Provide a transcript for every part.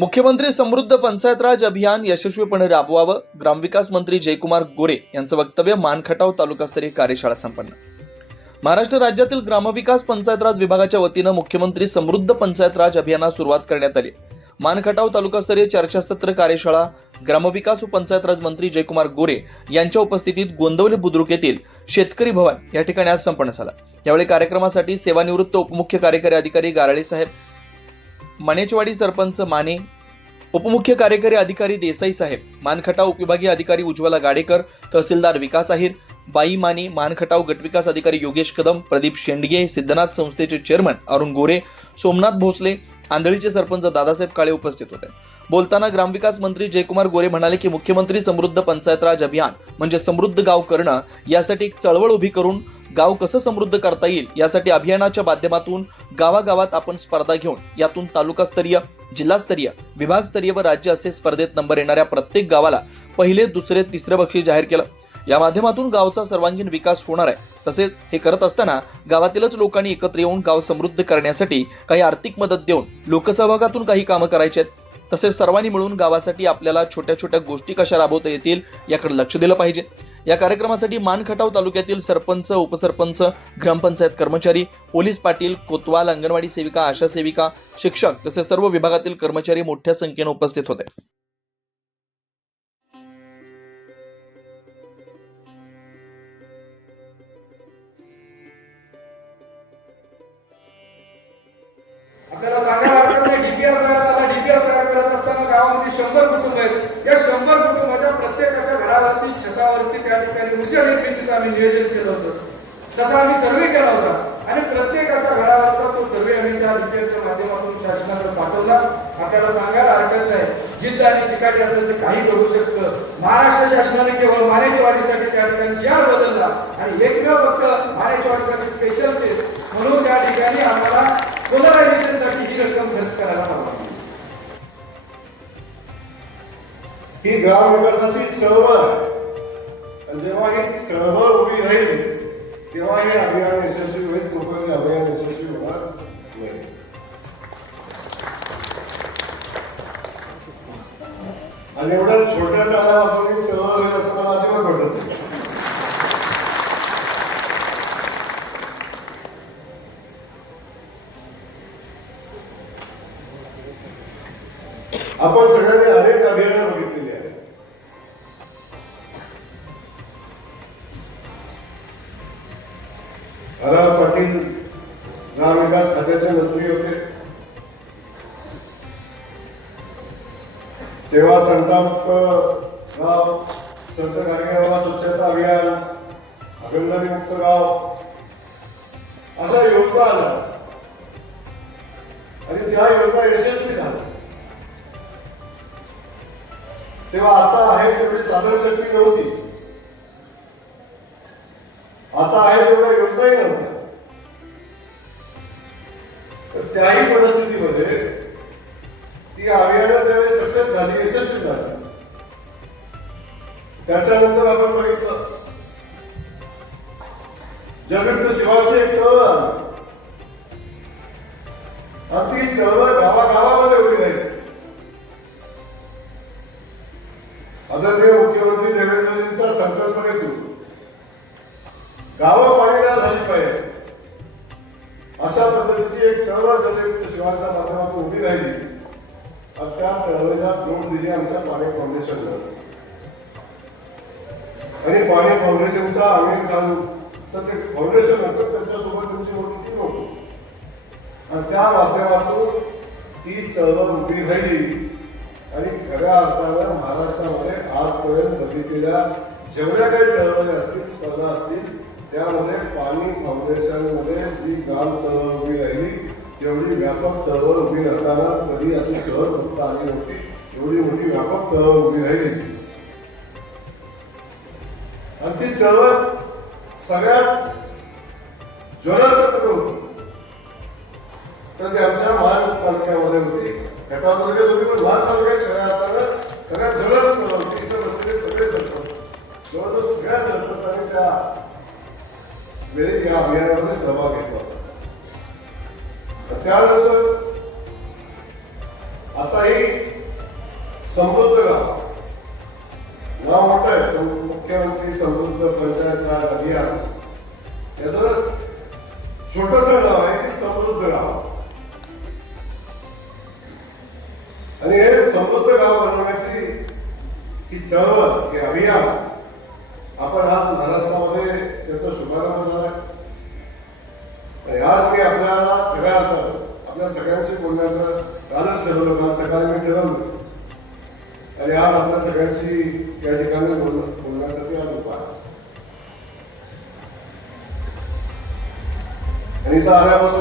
मुख्यमंत्री समृद्ध पंचायत राज अभियान यशस्वीपणे राबवावं. ग्रामविकास मंत्री जयकुमार गोरे यांचं वक्तव्य मानखटाव तालुकास्तरीय कार्यशाळा संपन्न. महाराष्ट्र राज्यातील ग्रामविकास पंचायत राज विभागाच्या वतीनं मुख्यमंत्री समृद्ध पंचायत राज अभियानास सुरुवात करण्यात आली. मानखटाव तालुकास्तरीय चर्चासत्र कार्यशाळा ग्रामविकास व पंचायत राज मंत्री जयकुमार गोरे यांच्या उपस्थितीत गोंदवले बुद्रुक येथील शेतकरी भवन या ठिकाणी आज संपन्न झाला. यावेळी कार्यक्रमासाठी सेवानिवृत्त उपमुख्य कार्यकारी अधिकारी गाराळे साहेब मनेचवाडी सरपंच माने उपमुख्य कार्यकारी अधिकारी देसाई साहेब मानखटाव उपविभागीय अधिकारी उज्ज्वला गाडेकर तहसीलदार विकास आहिर बाई माने मानखटाव गटविकास अधिकारी योगेश कदम प्रदीप शेंडगे सिद्धनाथ संस्थेचे चेअरमन अरुण गोरे सोमनाथ भोसले आंधळीचे सरपंच दादासाहेब काळे उपस्थित होते. बोलताना ग्रामविकास मंत्री जयकुमार गोरे म्हणाले की मुख्यमंत्री समृद्ध पंचायत राज अभियान म्हणजे समृद्ध गाव करणं यासाठी एक चळवळ उभी करून गाव कसं समृद्ध करता येईल यासाठी अभियानाच्या माध्यमातून गावागावात आपण स्पर्धा घेऊन यातून तालुकास्तरीय जिल्हास्तरीय विभागस्तरीय व राज्य असे स्पर्धेत नंबर येणाऱ्या प्रत्येक गावाला पहिले दुसरे तिसरे बक्षीस जाहीर केलं. या माध्यमातून गावचा सर्वांगीण विकास होणार आहे. तसेच हे करत असताना गावातीलच लोकांनी एकत्र येऊन गाव समृद्ध करण्यासाठी काही आर्थिक मदत देऊन लोकसहभागातून काही कामं करायची आहेत. तसेच सर्वांनी मिळून गावासाठी आपल्याला छोट्या छोट्या गोष्टी कशा राबवता येतील याकडे लक्ष दिलं पाहिजे. या कार्यक्रमासाठी मानखटाव तालुक्यातील सरपंच उपसरपंच ग्रामपंचायत कर्मचारी पोलीस पाटील कोतवाल अंगणवाडी सेविका आशा सेविका शिक्षक तसेच सर्व विभागातील कर्मचारी मोठ्या संख्येने उपस्थित होते. प्रत्येकाच्या छतावरती त्या ठिकाणी ऊर्जा निर्मितीचं आम्ही नियोजन केलं होतं. तसा आम्ही सर्वे केला होता. आणि प्रत्येकाच्या घरावरचा तो सर्वे आम्ही त्या रिपेअरच्या माध्यमातून शासनाकडे पाठवला. आपल्याला सांगायला हरकत नाही. जिद्द आणि चिकाटी असेल ते काही बघू शकतं. महाराष्ट्र शासनाने केवळ मानेच्या वाढीसाठी त्या ठिकाणी या बदलला. आणि एकमेव फक्त मानेच्या वाढीसाठी स्पेशल ते. म्हणून त्या ठिकाणी आम्हाला पोलरायझेशनसाठी ही ग्राम विकासाची चळवळ आहे. जेव्हा ही चळवळ उभी राहील तेव्हा हे अभियान यशस्वी होईल तोपर्यंत अभियान यशस्वी होणार नाही आणि एवढ्या छोट्या टाळ्यापासून ही चळवळ होईल असं मला अजिबात वाटत नाही आपण सगळ्यांनी अनेक अभियान तेव्हा तंटामुक्त गाव संत गाडगेबाबा स्वच्छता अभियान अभिनंदनी मुक्त गाव असा योजना आला. आणि त्या योजना यशस्वी झाल्या तेव्हा आता आहे तेवढी साधन शक्ती नव्हती. आता आहे तेवढ्या योजनाही नव्हत्या तर त्याही परिस्थितीमध्ये ती अभियान त्यावेळी सक्सेस झाली यशस्वी झाली. त्याच्यानंतर आपण बघितलं जगत शिवाची एक चळवळ आली. आणि ती चळवळ गावागावामध्ये उभी राहिली. आदरणीय मुख्यमंत्री देवेंद्रजींच्या संकल्पनेतून गावं पाहिला झाली पाहिजे अशा पद्धतीची एक चळवळ जलयुक्त शिवाच्या माध्यमातून उभी राहिली. आणि त्या चळवळीला जोड दिली आमच्या पाणी फाउंडेशनला आणि पाणी फाउंडेशनचा आमिर तर ते फाउंडेशन होतं त्याच्यासोबत त्यांची मोठी टीम होती आणि त्या माध्यमातून ती चळवळ उभी राहिली. आणि खऱ्या अर्थानं महाराष्ट्रामध्ये आजपर्यंत बघितलेल्या जेवढ्या काही चळवळी असतील स्पर्धा असतील त्यामध्ये पाणी फाउंडेशनमध्ये जी ग्राम चळवळ उभी राहिली एवढी व्यापक चळवळ उभी राहताना कधी अशी सहज फक्त आली नव्हती. एवढी मोठी व्यापक चळवळ उभी राहिली आणि ती चळवळ सगळ्यात ज्वलंत होती. तर ते आमच्या महान तालुक्यामध्ये होती. एका तालुक्यात होती पण महान तालुक्यात सगळ्या असताना सगळ्यात जलद होती. इथं बसलेले सगळे सरपंच. जवळजवळ सगळ्या सरपंचांनी त्या वेळी या अभियानामध्ये सहभाग घेतला त्यानंतर आता ही समृद्ध गाव. नाव मोठं आहे मुख्यमंत्री समृद्ध पंचायत राज अभियान. याचं छोटस गाव आहे की समृद्ध गाव. आणि हे समृद्ध गाव बनवण्याची ही चळवळ हे अभियान आपण आज महाराष्ट्रामध्ये त्याचा शुभारंभ झाला आज मी आपल्याला खऱ्या अर्थानं आपल्या सगळ्यांशी बोलण्याचं कालच ठरवलं काल सकाळी मी ठरवलं आणि आज आपल्या सगळ्यांशी या ठिकाणी बोल बोलण्यासाठी आज उभा आणि इथं आल्यापासून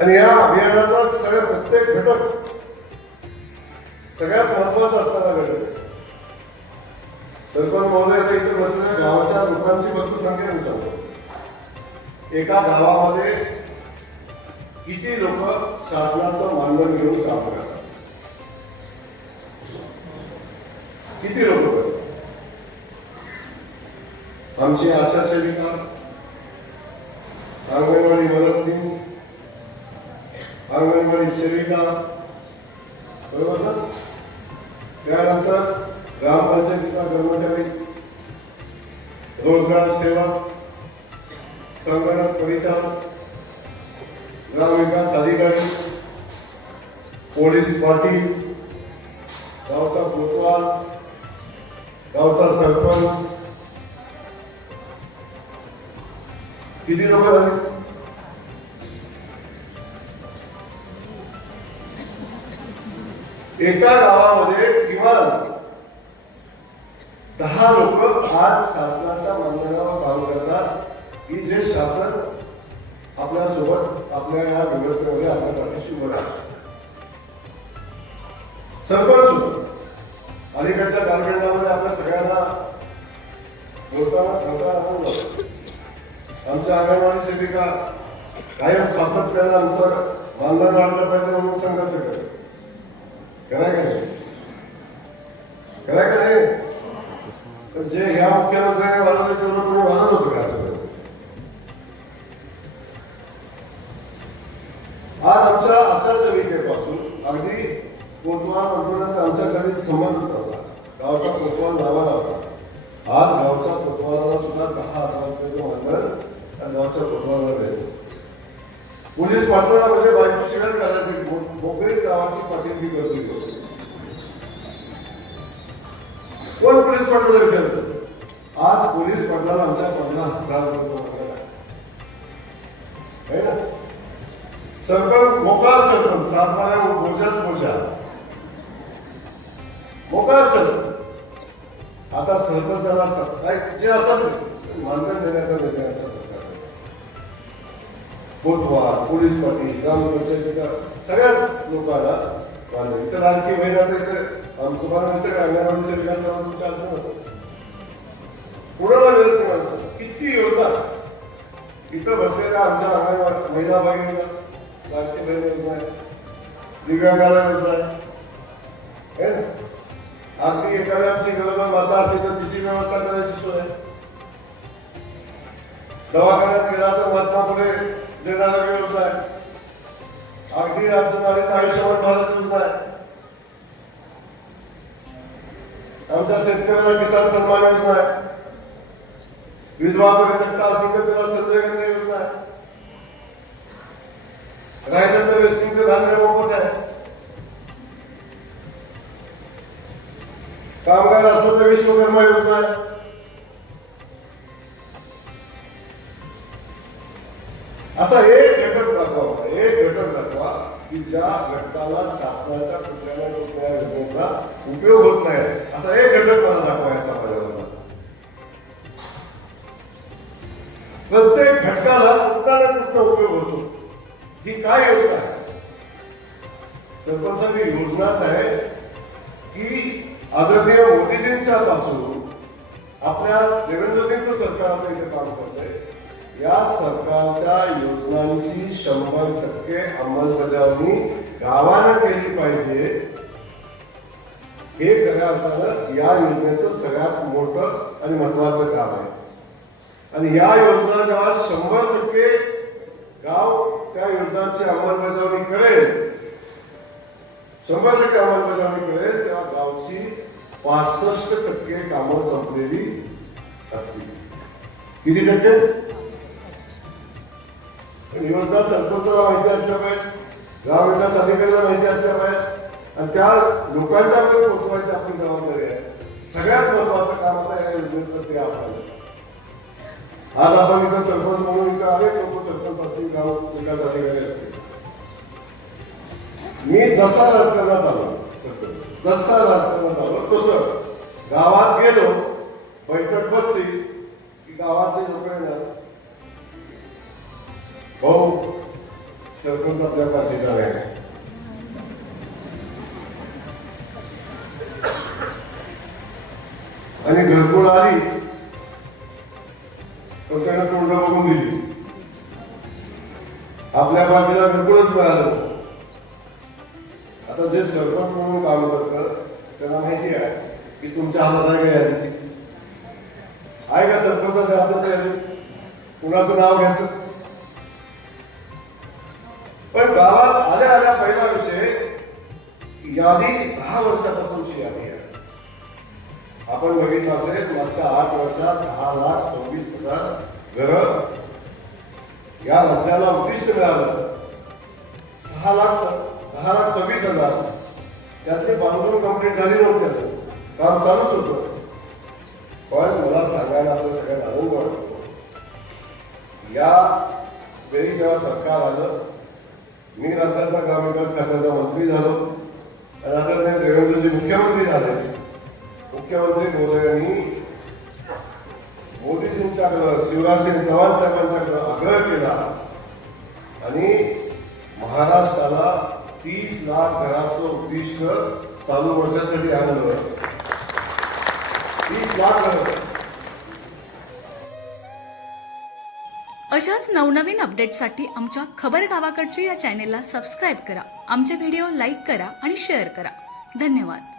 आणि या अभियानाचा सगळ्या प्रत्येक घटक सगळ्यात महत्त्वाचा असणारा घटक सरपंच महोदय इथे बसल्या गावाच्या लोकांची फक्त संख्या मी सांगतो एका गावामध्ये किती लोक शासनाचं मानधन घेऊन काम करतात? किती लोक? आमची आशा सेविका अंगणवाडी वरती अंगणवाडी सेविका बरोबर ना? त्यानंतर ग्रामपंचायतीचा कर्मचारी रोजगार सेवक संगणक परिचालक ग्रामविकास अधिकारी पोलीस पाटील गावचा कोतवाल गावचा सरपंच. किती लोक झाले? एका गावामध्ये किमान दहा लोक आज शासनाच्या मानधनावर काम करतात. की जे शासन आपल्यासोबत आपल्या या व्यवस्थेमध्ये आपल्या पाठीशी उभं सरपंच अलीकडच्या कालखंडामध्ये आपल्या सगळ्यांना बोलताना सरकार आलं आमच्या अंगणवाडी सेविका कायम सातत्याने आमचं मानधन वाढलं पाहिजे म्हणून संघर्ष करतात. करा का पण जे ह्या मुख्यमंत्र्यांनी तेवढं कोणी होतं का असं? आज अगदी कोतवाल मंत्र्यांचा आमच्याकडे संबंध नव्हता गावचा कोतवाल सरपंच मोकळा सरपंच सातबारा बोजाच बोजा मोकळा सरपंच आता सरपंचाला स- काय जे असेल मानधन देण्याचा देण्याचा आमच्या सरकारने पोलीस पाटील ग्रामपंचायतीच्या सगळ्याच लोकांना मानधन इतर आणखी महिन्यात तुम्हाला इथे अंगणवाडी सेविकांचा तुमच्या अडचण असेल कुणाला मिळत किती योजना इथं बसलेल्या आमच्या अंगणवाडी महिला भगिनीला लाडकी बहीण योजना आहे दिव्यांगाला योजना आहे ना? अगदी एखाद्या आमची गरोदर माता असेल तर तिची व्यवस्था करायची सोय दवाखान्यात गेला तर महात्मा पुढे देणारा व्यवसाय अगदी अडचण आली तर भारत योजना आहे आमच्या शेतकऱ्याला किसान सन्मान योजना आहे विधवा परित्यक्ता असतील तर त्याला सत्र योजना आहे राहिलं तर वेस्टिंगचं धान्य मोफत आहे. कामगार असलं तर विश्वकर्मा योजना आहे. असा एक घटक दाखवा एक घटक दाखवा की ज्या घटकाला शासनाच्या कुठल्या कुठल्या योजनेचा उपयोग होत नाही. असा एक घटक मला दाखवा या समाजाला प्रत्येक घटकाला कुठला ना कुठला उपयोग होतो. ही काय योजना? आहे सरपंचाची योजनाच आहे की आदरणीय मोदीजींच्या पासून आपल्या देवेंद्रजींचं सरकार आता इथे काम करतंय. या सरकारच्या योजनांची शंभर टक्के अंमलबजावणी गावानं केली पाहिजे. हे खऱ्या अर्थानं या योजनेचं सगळ्यात मोठं आणि महत्वाचं काम आहे. आणि या योजना जेव्हा शंभर टक्के गाव त्या योजनांची अंमलबजावणी करेल. शंभर टक्के अंमलबजावणी करेल तेव्हा गावची पासष्ट टक्के कामं संपलेली असतील. किती टक्के? योजना सरपंचला माहिती असल्या पाहिजे गाव विकास अधिकाऱ्याला माहिती असल्या पाहिजे आणि त्या लोकांच्याकडे पोहोचवायची आपली जबाबदारी आहे. सगळ्यात महत्वाचं काम आता या योजनेचं ते आपल्याला आज आपण इथं सरपंच म्हणून इथं अनेक लोक सरपंच असतील गाव विकास अधिकारी असतील. मी जसा राजकारणात आलो जसा राजकारणात आलो तसं गावात गेलो बैठक बसली की गावातले लोक येणार. भाऊ सरपंच आपल्या पार्टीचा आहे. आणि घरकुळ आली आपल्या बाजूला घरकुलच मिळालं आता जे सरपंच म्हणून काम करतं त्याला माहिती आहे की तुमच्या हातात आहे का यादी? आहे का सरपंचाच्या हातात यादी? कुणाचं नाव घ्यायचं? पण गावात आल्या आल्या पहिला विषय यादी दहा वर्षापासूनची यादी आहे. आपण बघितलं असेल मागच्या आठ वर्षात दहा लाख सव्वीस हजार घरं या राज्याला उद्दिष्ट मिळालं. सहा लाख दहा लाख सव्वीस हजार. त्यातली बांधून कंप्लीट झाली नव्हते काम चालूच होतं. पण मला सांगायला आपलं सगळ्यात अनुभव वाटतो या वेळी जेव्हा सरकार आलं मी राज्याचा ग्रामविकास खात्याचा मंत्री झालो. आणि आता ते देवेंद्रजी मुख्यमंत्री झाले. मुख्यमंत्री मोदयांनी मोदीजींच्याकडं शिवराजसिंग चव्हाण साहेबांच्याकडं आग्रह केला. आणि महाराष्ट्राला तीस लाख घराचं उद्दिष्ट चालू वर्षासाठी आणलं तीस लाख घरं. अशाच नवनवीन अपडेटसाठी आमच्या खबर गावाकडच्या या चॅनेलला सबस्क्राईब करा. आमचे व्हिडिओ लाईक करा आणि शेअर करा. धन्यवाद.